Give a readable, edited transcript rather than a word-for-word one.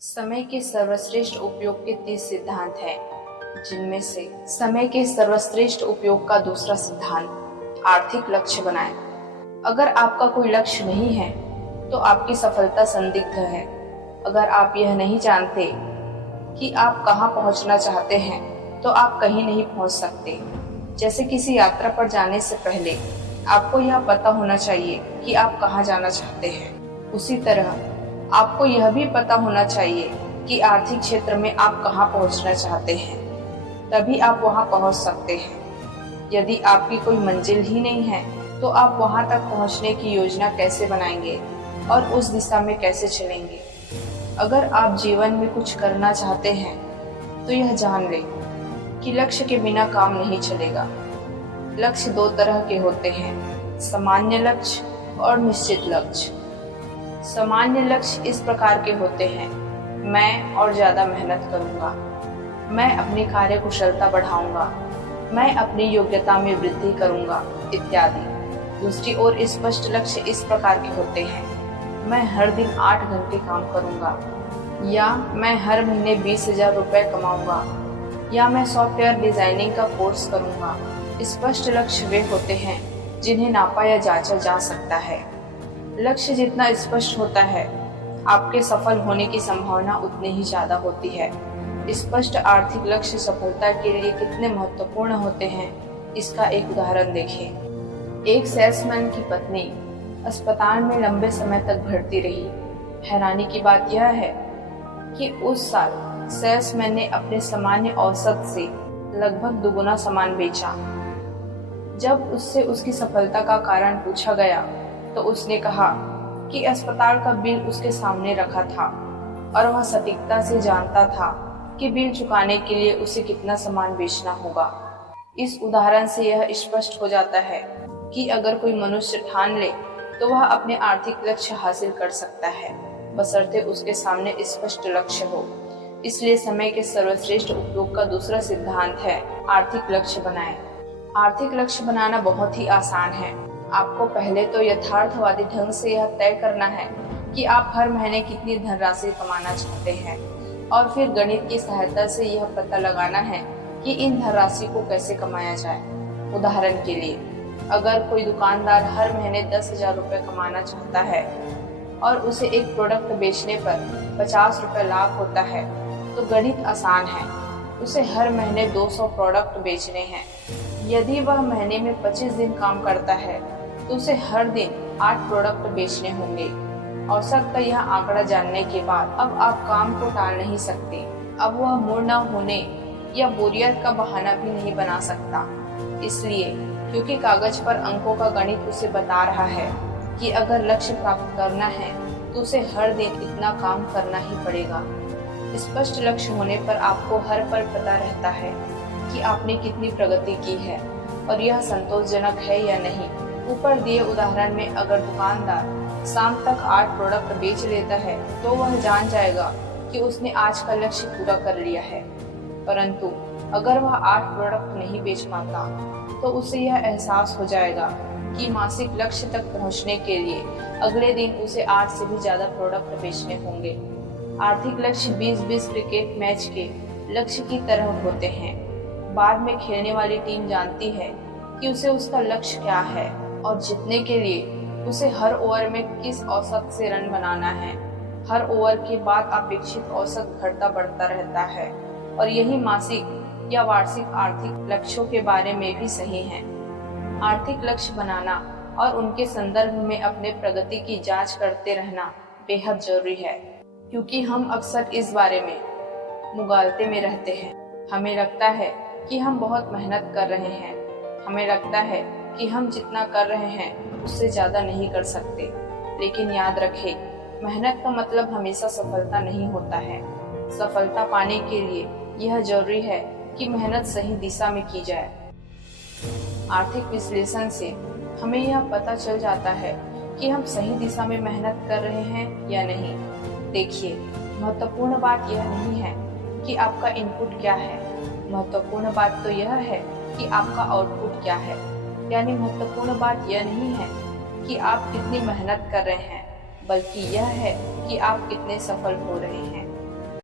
समय के सर्वश्रेष्ठ उपयोग के 30 सिद्धांत हैं, जिनमें से समय के सर्वश्रेष्ठ उपयोग का दूसरा सिद्धांत आर्थिक लक्ष्य बनाएं। अगर आपका कोई लक्ष्य नहीं है तो आपकी सफलता संदिग्ध है। अगर आप यह नहीं जानते कि आप कहां पहुंचना चाहते हैं तो आप कहीं नहीं पहुंच सकते। जैसे किसी यात्रा पर जाने से पहले आपको यह पता होना चाहिए कि आप कहां जाना चाहते हैं, उसी तरह आपको यह भी पता होना चाहिए कि आर्थिक क्षेत्र में आप कहां पहुंचना चाहते हैं, तभी आप वहां पहुंच सकते हैं। यदि आपकी कोई मंजिल ही नहीं है तो आप वहां तक पहुंचने की योजना कैसे बनाएंगे और उस दिशा में कैसे चलेंगे। अगर आप जीवन में कुछ करना चाहते हैं तो यह जान लें कि लक्ष्य के बिना काम नहीं चलेगा। लक्ष्य दो तरह के होते हैं, सामान्य लक्ष्य और निश्चित लक्ष्य। सामान्य लक्ष्य इस प्रकार के होते हैं, मैं और ज्यादा मेहनत करूंगा, मैं अपनी कार्य कुशलता बढ़ाऊंगा, मैं अपनी योग्यता में वृद्धि करूंगा इत्यादि। दूसरी ओर स्पष्ट लक्ष्य इस प्रकार के होते हैं, मैं हर दिन 8 घंटे काम करूंगा, या मैं हर महीने 20,000 रुपए कमाऊंगा, या मैं सॉफ्टवेयर डिजाइनिंग का कोर्स करूंगा। स्पष्ट लक्ष्य वे होते हैं जिन्हें नापा या जांचा जा सकता है। लक्ष्य जितना स्पष्ट होता है, आपके सफल होने की संभावना उतनी ही ज्यादा होती है। स्पष्ट आर्थिक लक्ष्य सफलता के लिए कितने महत्वपूर्ण होते हैं, इसका एक उदाहरण देखें। एक सेल्समैन की पत्नी अस्पताल में लंबे समय तक भर्ती रही। हैरानी की बात यह है कि उस साल सेल्समैन ने अपने सामान्य औसत से लगभग दुगुना सामान बेचा। जब उससे उसकी सफलता का कारण पूछा गया तो उसने कहा कि अस्पताल का बिल उसके सामने रखा था और वह सटीकता से जानता था कि बिल चुकाने के लिए उसे कितना सामान बेचना होगा। इस उदाहरण से यह स्पष्ट हो जाता है कि अगर कोई मनुष्य ठान ले तो वह अपने आर्थिक लक्ष्य हासिल कर सकता है, बशर्ते उसके सामने स्पष्ट लक्ष्य हो। इसलिए समय के सर्वश्रेष्ठ उपयोग का दूसरा सिद्धांत है, आर्थिक लक्ष्य बनाएं। आर्थिक लक्ष्य बनाना बहुत ही आसान है। आपको पहले तो यथार्थवादी ढंग से यह तय करना है कि आप हर महीने कितनी धनराशि कमाना चाहते हैं, और फिर गणित की सहायता से यह पता लगाना है कि इन धनराशि को कैसे कमाया जाए। उदाहरण के लिए, अगर कोई दुकानदार हर महीने 10,000 रुपए कमाना चाहता है और उसे एक प्रोडक्ट बेचने पर 50 रुपए लाभ होता है, तो गणित आसान है, उसे हर महीने 200 प्रोडक्ट बेचने हैं। यदि वह महीने में 25 दिन काम करता है तो उसे हर दिन 8 प्रोडक्ट बेचने होंगे। औसत का यह आंकड़ा जानने के बाद अब आप काम को टाल नहीं सकते। अब वह मूड न होने या बोरियत का बहाना भी नहीं बना सकता, इसलिए क्योंकि कागज पर अंकों का गणित उसे बता रहा है कि अगर लक्ष्य प्राप्त करना है तो उसे हर दिन इतना काम करना ही पड़ेगा। स्पष्ट लक्ष्य होने पर आपको हर पल पता रहता है कि आपने कितनी प्रगति की है और यह संतोषजनक है या नहीं। ऊपर दिए उदाहरण में अगर दुकानदार शाम तक 8 प्रोडक्ट बेच लेता है तो वह जान जाएगा कि उसने आज का लक्ष्य पूरा कर लिया है। परंतु अगर वह 8 प्रोडक्ट नहीं बेच पाता तो उसे यह एहसास हो जाएगा कि मासिक लक्ष्य तक पहुंचने के लिए अगले दिन उसे 8 से भी ज्यादा प्रोडक्ट बेचने होंगे। आर्थिक लक्ष्य 20-20 क्रिकेट मैच के लक्ष्य की तरह होते हैं। बाद में खेलने वाली टीम जानती है कि उसे उसका लक्ष्य क्या है और जीतने के लिए उसे हर ओवर में किस औसत से रन बनाना है। हर ओवर के बाद अपेक्षित औसत घटता बढ़ता रहता है, और यही मासिक या वार्षिक आर्थिक लक्ष्यों के बारे में भी सही है। आर्थिक लक्ष्य बनाना और उनके संदर्भ में अपने प्रगति की जांच करते रहना बेहद जरूरी है, क्योंकि हम अक्सर इस बारे में मुगालते में रहते हैं। हमें लगता है कि हम बहुत मेहनत कर रहे हैं, हमें लगता है कि हम जितना कर रहे हैं उससे ज्यादा नहीं कर सकते। लेकिन याद रखें, मेहनत का मतलब हमेशा सफलता नहीं होता है। सफलता पाने के लिए यह जरूरी है कि मेहनत सही दिशा में की जाए। आर्थिक विश्लेषण से हमें यह पता चल जाता है कि हम सही दिशा में मेहनत कर रहे हैं या नहीं। देखिए, महत्वपूर्ण बात यह नहीं है कि आपका इनपुट क्या है, महत्वपूर्ण बात तो यह है कि आपका आउटपुट क्या है। यानी महत्वपूर्ण बात यह नहीं है कि आप कितनी मेहनत कर रहे हैं, बल्कि यह है कि आप कितने सफल हो रहे हैं।